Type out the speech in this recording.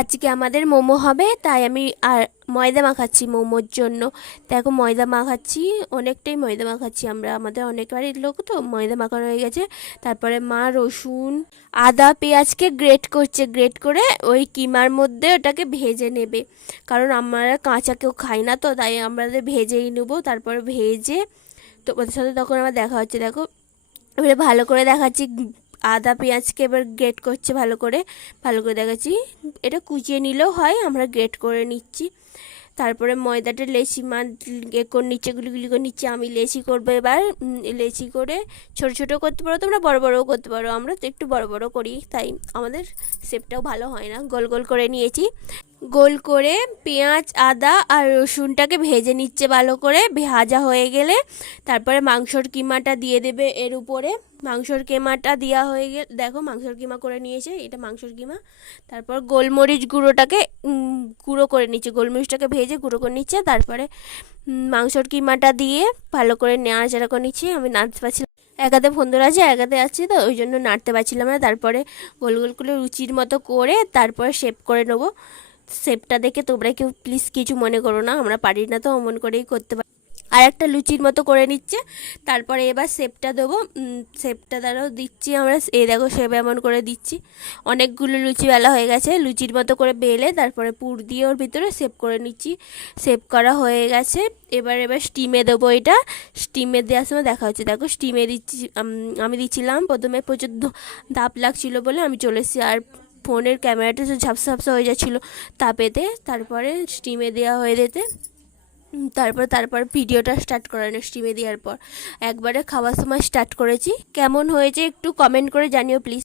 আজকে আমাদের মোমো হবে, তাই আমি আর ময়দা মাখাচ্ছি মোমোর জন্য। দেখো, ময়দা মাখাচ্ছি, অনেকটাই ময়দা মাখাচ্ছি আমরা। আমাদের অনেক বাড়ির লোক তো ময়দা মাখানো হয়ে গেছে। তারপরে মা রসুন, আদা, পেঁয়াজকে গ্রেট করছে। গ্রেট করে ওই কিমার মধ্যে ওটাকে ভেজে নেবে। কারণ আমরা কাঁচা কেউ খাই না তো, তাই আমাদের ভেজেই নেব। তারপরে ভেজে তোমাদের সাথে তখন আমার দেখা হচ্ছে। দেখো, এবারে ভালো করে দেখাচ্ছি আদা, পেঁয়াজকে এবার গ্রেট করছে ভালো করে। ভালো করে দেখাচ্ছি। এটা কুচিয়ে নিলেও হয়, আমরা গ্রেট করে নিচ্ছি। তারপরে ময়দাটা লেচি মা এ করে নিচ্ছে গুলি করে নিচ্ছে। আমি লেচি করব এবার লেচি করে ছোট ছোট করতে পারো, তোমরা বড় বড়ও করতে পারো। আমরা তো একটু বড় বড় করি, তাই আমাদের শেপটাও ভালো হয় না। গোল গোল করে নিয়েছি। গোল করে পেঁয়াজ, আদা আর রসুনটাকে ভেজে নিচ্ছে ভালো করে। ভাজা হয়ে গেলে তারপরে মাংসর কিমাটা দিয়ে দেবে এর উপরে। মাংসর কিমাটা দেওয়া হয়ে গেলে দেখো মাংসর কিমা করে নিয়েছে, এটা মাংসর কিমা। তারপর গোলমরিচ গুঁড়োটাকে গুঁড়ো করে নিচ্ছে, গোলমরিচটাকে ভেজে গুঁড়ো করে নিচ্ছে। তারপরে মাংসর কিমাটা দিয়ে ভালো করে নাড়াচাড়া করে নিচ্ছি। আমি নাড়তে পারছিলাম একাতে ফোন ধরে আছে, একাতে আছি তো, ওই জন্য নাড়তে পারছিলাম না। তারপরে গোল গোল করে রুচির মতো করে তারপরে শেপ করে নেব। শেপটা দেখে তোমরা কেউ প্লিজ কিছু মনে করো না, আমরা পারি না তো অমন করেই করতে পারি। আর একটা লুচির মতো করে নিচ্ছে, তারপরে এবার শেপটা দেবো। শেপটা দ্বারাও দিচ্ছি আমরা, এই দেখো শেপ এমন করে দিচ্ছি। অনেকগুলো লুচি বেলা হয়ে গেছে, লুচির মতো করে বেলে, তারপরে পুর দিয়ে ওর ভিতরে শেপ করে নিচ্ছি। শেপ করা হয়ে গেছে, এবার এবার স্টিমে দেবো এটা। স্টিমে দেওয়ার সময় দেখা হচ্ছে, দেখো স্টিমে দিচ্ছি আমি দিচ্ছিলাম, প্রথমে প্রচুর ধাপ লাগছিল বলে আমি চলে এসেছি। আর ফোনের ক্যামেরাটা তো ঝাপসা ঝাপসা হয়ে যাচ্ছিল তাপেতে তারপরে স্টিমে দেওয়া হয়ে যেতে। তারপর তারপর ভিডিওটা স্টার্ট করানো স্টিমে দেওয়ার পর। একবারে খাওয়ার সময় স্টার্ট করেছি। কেমন হয়েছে একটু কমেন্ট করে জানিও প্লিজ